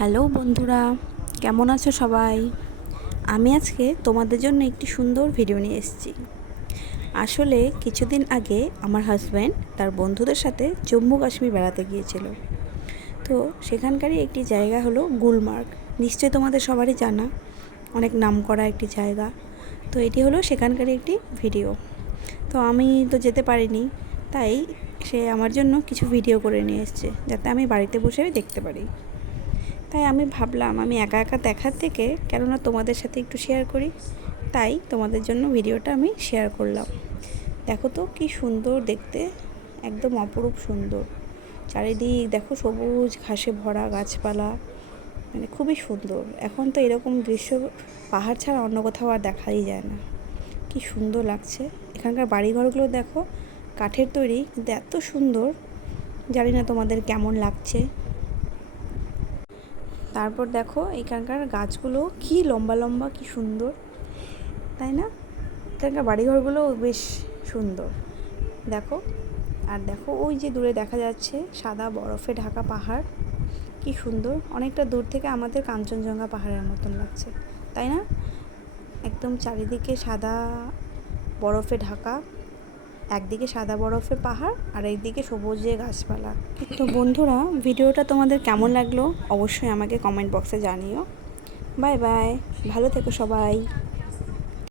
Hello বন্ধুরা, কেমন আছো সবাই? আমি আজকে তোমাদের জন্য একটি সুন্দর ভিডিও নিয়ে এসেছি। আসলে কিছুদিন আগে আমার হাজব্যান্ড তার বন্ধুদের সাথে জম্মু কাশ্মীর বেড়াতে গিয়েছিল। তো সেখানকারই একটি জায়গা হলো গুলমার্গ। নিশ্চয়ই তোমাদের সবারই জানা, অনেক নামকরা একটি জায়গা। তো এটি হলো সেখানকারই একটি ভিডিও। তো আমি তো যেতে পারিনি, তাই সে আমার জন্য কিছু ভিডিও করে নিয়ে এসেছে, যাতে আমি বাড়িতে বসে দেখতে পারি। তাই আমি ভাবলাম আমি একা একা দেখার থেকে কেননা তোমাদের সাথে একটু শেয়ার করি, তাই তোমাদের জন্য ভিডিওটা আমি শেয়ার করলাম। দেখো তো কি সুন্দর দেখতে, একদম অপরূপ সুন্দর। চারিদিক দেখো সবুজ ঘাসে ভরা গাছপালা, মানে খুবই সুন্দর। এখন তো এরকম দৃশ্য পাহাড় ছাড়া অন্য কোথাও আর দেখাই যায় না। কি সুন্দর লাগছে। এখানকার বাড়িঘরগুলো দেখো, কাঠের তৈরি, কিন্তু এত সুন্দর। জানি না তোমাদের কেমন লাগছে। তারপর দেখো এখানকার গাছগুলো কি লম্বা লম্বা, কি সুন্দর, তাই না? এখানকার বাড়িঘরগুলোও বেশ সুন্দর দেখো। আর দেখো ওই যে দূরে দেখা যাচ্ছে সাদা বরফে ঢাকা পাহাড়, কি সুন্দর। অনেকটা দূর থেকে আমাদের কাঞ্চনজঙ্ঘা পাহাড়ের মতন লাগছে, তাই না? একদম চারিদিকে সাদা বরফে ঢাকা, একদিকে সাদা বরফের পাহাড় আর একদিকে সবুজে গাছপালা। তো বন্ধুরা, ভিডিওটা তোমাদের কেমন লাগলো অবশ্যই আমাকে কমেন্ট বক্সে জানিও। বাই বাই, ভালো থেকো সবাই।